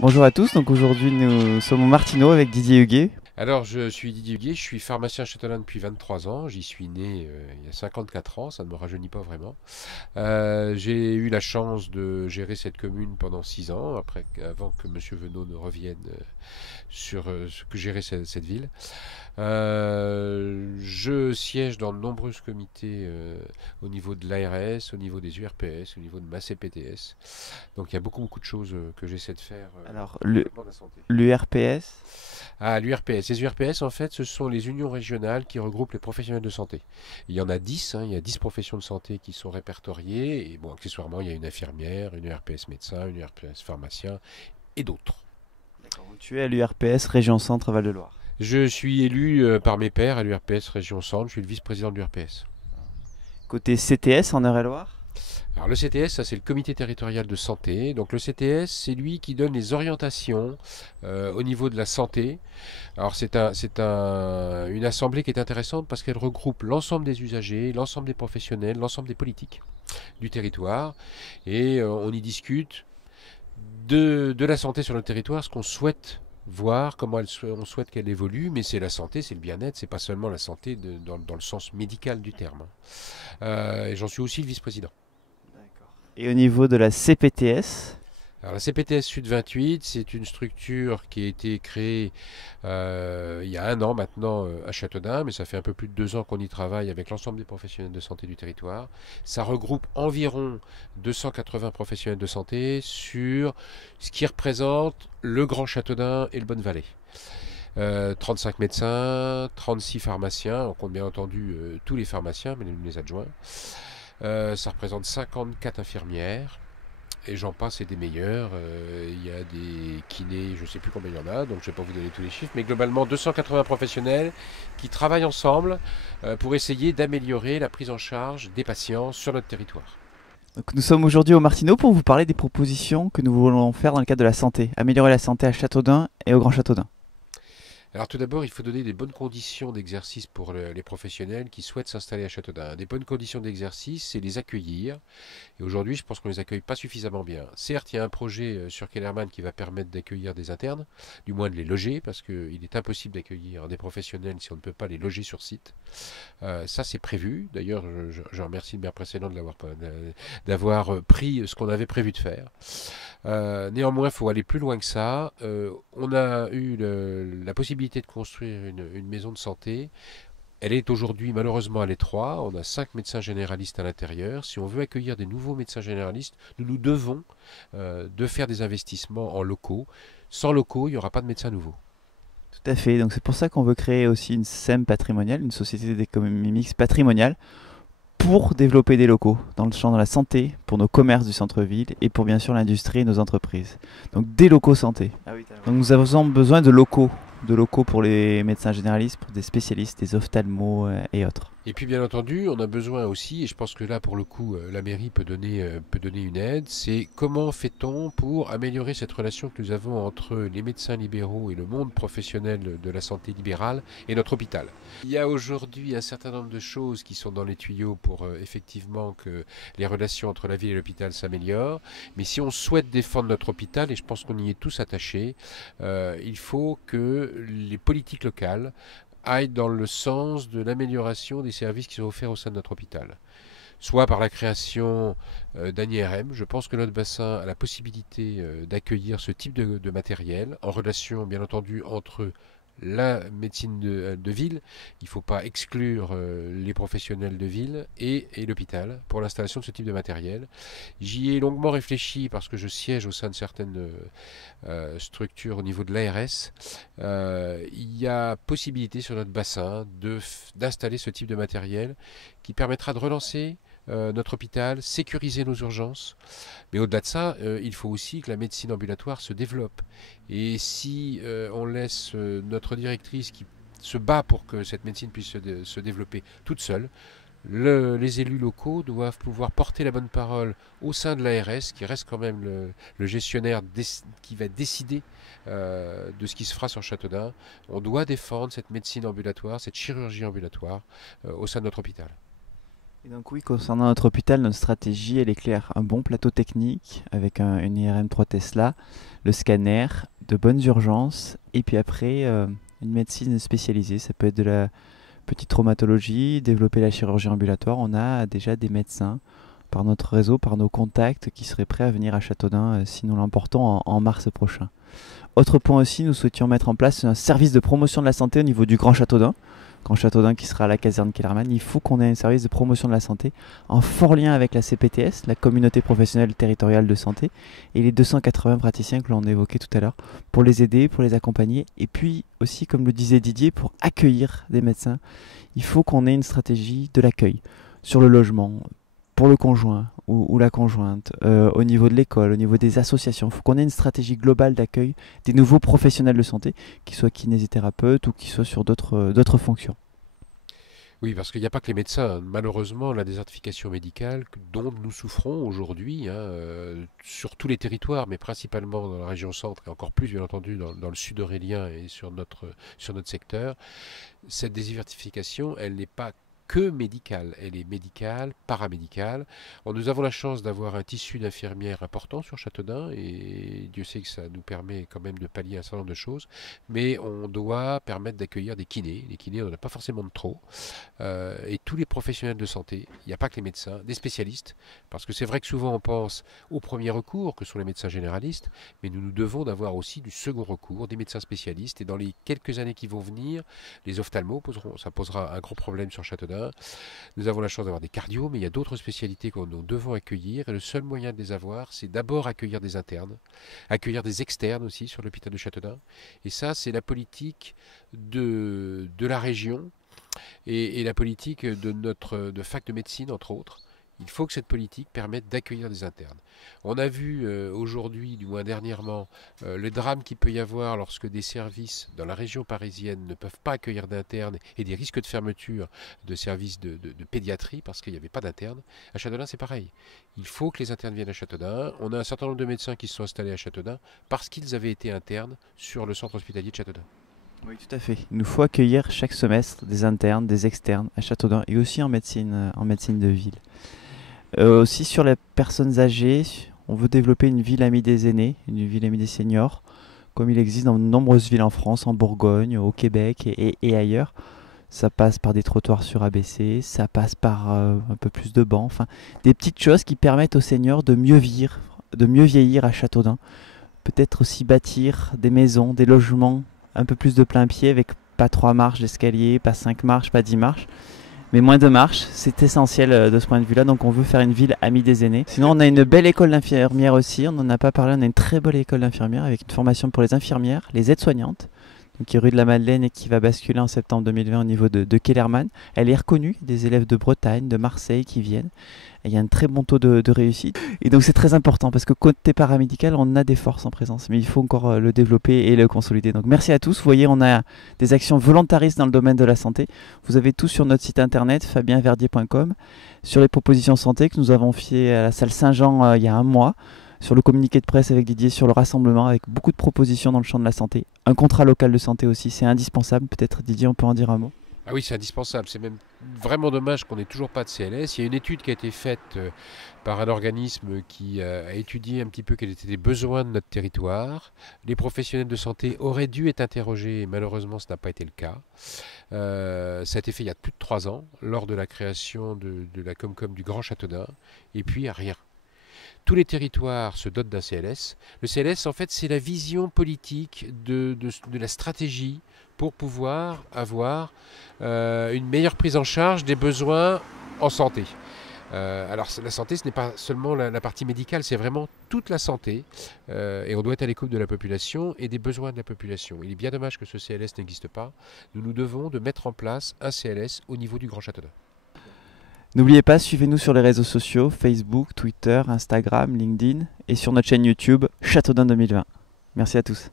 Bonjour à tous, donc aujourd'hui nous sommes au Martineau avec Didier Huguet. Alors, je suis Didier Huguet, je suis pharmacien à Châtelain depuis 23 ans. J'y suis né il y a 54 ans, ça ne me rajeunit pas vraiment. J'ai eu la chance de gérer cette commune pendant 6 ans, avant que Monsieur Venot ne revienne sur ce que gérait cette ville. Je siège dans de nombreux comités au niveau de l'ARS, au niveau des URPS, au niveau de ma CPTS. Donc il y a beaucoup de choses que j'essaie de faire Alors pour le développement de la santé. l'URPS, Ah, l'URPS. Les URPS, en fait, ce sont les unions régionales qui regroupent les professionnels de santé. Il y en a 10, hein, il y a 10 professions de santé qui sont répertoriées. Et bon, accessoirement, il y a une infirmière, une URPS médecin, une URPS pharmacien et d'autres. tu es à l'URPS Région Centre Val-de-Loire. Je suis élu par mes pairs à l'URPS Région Centre. Je suis le vice-président de l'URPS. Côté CTS en Eure-et-Loire. Alors le CTS, ça c'est le comité territorial de santé. Donc le CTS, c'est lui qui donne les orientations au niveau de la santé. Alors une assemblée qui est intéressante parce qu'elle regroupe l'ensemble des usagers, l'ensemble des professionnels, l'ensemble des politiques du territoire. Et on y discute de la santé sur le territoire, ce qu'on souhaite voir, on souhaite qu'elle évolue, mais c'est la santé, c'est le bien-être, c'est pas seulement la santé dans le sens médical du terme. Et j'en suis aussi le vice-président. Et au niveau de la CPTS. Alors la CPTS Sud 28, c'est une structure qui a été créée il y a un an maintenant à Châteaudun, mais ça fait un peu plus de 2 ans qu'on y travaille avec l'ensemble des professionnels de santé du territoire. Ça regroupe environ 280 professionnels de santé sur ce qui représente le Grand Châteaudun et le Bonne-Vallée. 35 médecins, 36 pharmaciens, on compte bien entendu tous les pharmaciens, mais les adjoints. Ça représente 54 infirmières. Et j'en passe et des meilleurs. Il y a des kinés, je ne sais plus combien il y en a, donc je ne vais pas vous donner tous les chiffres, mais globalement 280 professionnels qui travaillent ensemble pour essayer d'améliorer la prise en charge des patients sur notre territoire. Donc, nous sommes aujourd'hui au Martineau pour vous parler des propositions que nous voulons faire dans le cadre de la santé. Améliorer la santé à Châteaudun et au Grand Châteaudun. Alors tout d'abord, il faut donner des bonnes conditions d'exercice pour les professionnels qui souhaitent s'installer à Châteaudun. Des bonnes conditions d'exercice, c'est les accueillir. Et aujourd'hui, je pense qu'on les accueille pas suffisamment bien. Certes, il y a un projet sur Kellerman qui va permettre d'accueillir des internes, du moins de les loger, parce qu'il est impossible d'accueillir des professionnels si on ne peut pas les loger sur site. Ça, c'est prévu. D'ailleurs, je remercie le maire précédent d'avoir pris ce qu'on avait prévu de faire. Néanmoins, il faut aller plus loin que ça. On a eu la possibilité de construire une maison de santé. Elle est aujourd'hui malheureusement à l'étroit. On a 5 médecins généralistes à l'intérieur. Si on veut accueillir des nouveaux médecins généralistes, nous devons de faire des investissements en locaux. Sans locaux, il n'y aura pas de médecins nouveaux. Tout à fait, donc c'est pour ça qu'on veut créer aussi une SEM patrimoniale, une société d'économie mixte patrimoniale, pour développer des locaux dans le champ de la santé, pour nos commerces du centre-ville et pour bien sûr l'industrie et nos entreprises. Donc des locaux santé. Donc nous avons besoin de locaux pour les médecins généralistes, pour des spécialistes, des ophtalmos et autres. Et puis bien entendu, on a besoin aussi, et je pense que là pour le coup la mairie peut donner une aide, c'est comment fait-on pour améliorer cette relation que nous avons entre les médecins libéraux et le monde professionnel de la santé libérale et notre hôpital. Il y a aujourd'hui un certain nombre de choses qui sont dans les tuyaux pour effectivement que les relations entre la ville et l'hôpital s'améliorent, mais si on souhaite défendre notre hôpital, et je pense qu'on y est tous attachés, il faut que les politiques locales aille dans le sens de l'amélioration des services qui sont offerts au sein de notre hôpital. Soit par la création d'un IRM, je pense que notre bassin a la possibilité d'accueillir ce type de matériel, en relation bien entendu entre la médecine de ville, il ne faut pas exclure les professionnels de ville et l'hôpital pour l'installation de ce type de matériel. J'y ai longuement réfléchi parce que je siège au sein de certaines structures au niveau de l'ARS. Il y a possibilité sur notre bassin d'installer ce type de matériel qui permettra de relancer notre hôpital, sécuriser nos urgences. Mais au-delà de ça, il faut aussi que la médecine ambulatoire se développe. Et si on laisse notre directrice qui se bat pour que cette médecine puisse se développer toute seule, les élus locaux doivent pouvoir porter la bonne parole au sein de l'ARS, qui reste quand même le gestionnaire qui va décider de ce qui se fera sur Châteaudun. On doit défendre cette médecine ambulatoire, cette chirurgie ambulatoire au sein de notre hôpital. Et donc oui, concernant notre hôpital, notre stratégie, elle est claire. Un bon plateau technique avec une IRM 3 Tesla, le scanner, de bonnes urgences, et puis après, une médecine spécialisée. Ça peut être de la petite traumatologie, développer la chirurgie ambulatoire. On a déjà des médecins par notre réseau, par nos contacts, qui seraient prêts à venir à Châteaudun si nous l'emportons en mars prochain. Autre point aussi, nous souhaitions mettre en place un service de promotion de la santé au niveau du Grand Châteaudun. Grand Châteaudun qui sera à la caserne Kellerman. Il faut qu'on ait un service de promotion de la santé en fort lien avec la CPTS, la communauté professionnelle territoriale de santé, et les 280 praticiens que l'on évoquait tout à l'heure, pour les aider, pour les accompagner, et puis aussi, comme le disait Didier, pour accueillir des médecins. Il faut qu'on ait une stratégie de l'accueil sur le logement, pour le conjoint ou la conjointe, au niveau de l'école, au niveau des associations. Il faut qu'on ait une stratégie globale d'accueil des nouveaux professionnels de santé, qu'ils soient kinésithérapeutes ou qu'ils soient sur d'autres fonctions. Oui, parce qu'il n'y a pas que les médecins. Malheureusement, la désertification médicale dont nous souffrons aujourd'hui, sur tous les territoires, mais principalement dans la région centre et encore plus, bien entendu, dans le sud aurélien et sur notre secteur, cette désertification, elle n'est pas que médicale, elle est médicale, paramédicale. Bon, nous avons la chance d'avoir un tissu d'infirmières important sur Châteaudun et Dieu sait que ça nous permet quand même de pallier un certain nombre de choses, mais on doit permettre d'accueillir des kinés. Les kinés, on n'en a pas forcément de trop. Et tous les professionnels de santé, il n'y a pas que les médecins, des spécialistes, parce que c'est vrai que souvent on pense au premier recours, que sont les médecins généralistes, mais nous nous devons d'avoir aussi du second recours, des médecins spécialistes, et dans les quelques années qui vont venir, les ophtalmos ça posera un gros problème sur Châteaudun. Nous avons la chance d'avoir des cardios, mais il y a d'autres spécialités que nous devons accueillir, et le seul moyen de les avoir, c'est d'abord accueillir des internes, accueillir des externes aussi sur l'hôpital de Châteaudun, et ça c'est la politique de la région, et la politique de fac de médecine, entre autres. Il faut que cette politique permette d'accueillir des internes. On a vu aujourd'hui, du moins dernièrement, le drame qu'il peut y avoir lorsque des services dans la région parisienne ne peuvent pas accueillir d'internes et des risques de fermeture de services de pédiatrie parce qu'il n'y avait pas d'internes. À Châteaudun, c'est pareil. Il faut que les internes viennent à Châteaudun. On a un certain nombre de médecins qui se sont installés à Châteaudun parce qu'ils avaient été internes sur le centre hospitalier de Châteaudun. Oui, tout à fait. Il nous faut accueillir chaque semestre des internes, des externes à Châteaudun et aussi en médecine de ville. Aussi sur les personnes âgées, on veut développer une ville amie des aînés, une ville amie des seniors, comme il existe dans de nombreuses villes en France, en Bourgogne, au Québec et ailleurs. Ça passe par des trottoirs sur ABC, ça passe par un peu plus de bancs, enfin des petites choses qui permettent aux seniors de mieux vieillir à Châteaudun. Peut-être aussi bâtir des maisons, des logements un peu plus de plein pied avec pas 3 marches d'escalier, pas 5 marches, pas 10 marches, mais moins de marches. C'est essentiel de ce point de vue-là, donc on veut faire une ville amie des aînés. Sinon on a une belle école d'infirmières aussi, on n'en a pas parlé, on a une très belle école d'infirmières avec une formation pour les infirmières, les aides-soignantes, donc qui est rue de la Madeleine et qui va basculer en septembre 2020 au niveau de Kellerman. Elle est reconnue, des élèves de Bretagne, de Marseille qui viennent. Et il y a un très bon taux de réussite. Et donc c'est très important parce que côté paramédical, on a des forces en présence, mais il faut encore le développer et le consolider. Donc merci à tous. Vous voyez, on a des actions volontaristes dans le domaine de la santé. Vous avez tout sur notre site internet, fabienverdier.com, sur les propositions santé que nous avons fait à la salle Saint-Jean il y a un mois, sur le communiqué de presse avec Didier, sur le rassemblement, avec beaucoup de propositions dans le champ de la santé. Un contrat local de santé aussi, c'est indispensable. Peut-être Didier, on peut en dire un mot. Ah oui, c'est indispensable. C'est même vraiment dommage qu'on n'ait toujours pas de CLS. Il y a une étude qui a été faite par un organisme qui a étudié un petit peu quels étaient les besoins de notre territoire. Les professionnels de santé auraient dû être interrogés et malheureusement, ce n'a pas été le cas. Ça a été fait il y a plus de 3 ans, lors de la création de la Comcom du Grand Châteaudun. Et puis, rien. Tous les territoires se dotent d'un CLS. Le CLS, en fait, c'est la vision politique de la stratégie pour pouvoir avoir une meilleure prise en charge des besoins en santé. Alors la santé, ce n'est pas seulement la partie médicale, c'est vraiment toute la santé. Et on doit être à l'écoute de la population et des besoins de la population. Il est bien dommage que ce CLS n'existe pas. Nous devons de mettre en place un CLS au niveau du Grand Châteaudun. N'oubliez pas, suivez-nous sur les réseaux sociaux, Facebook, Twitter, Instagram, LinkedIn et sur notre chaîne YouTube Châteaudun 2020. Merci à tous.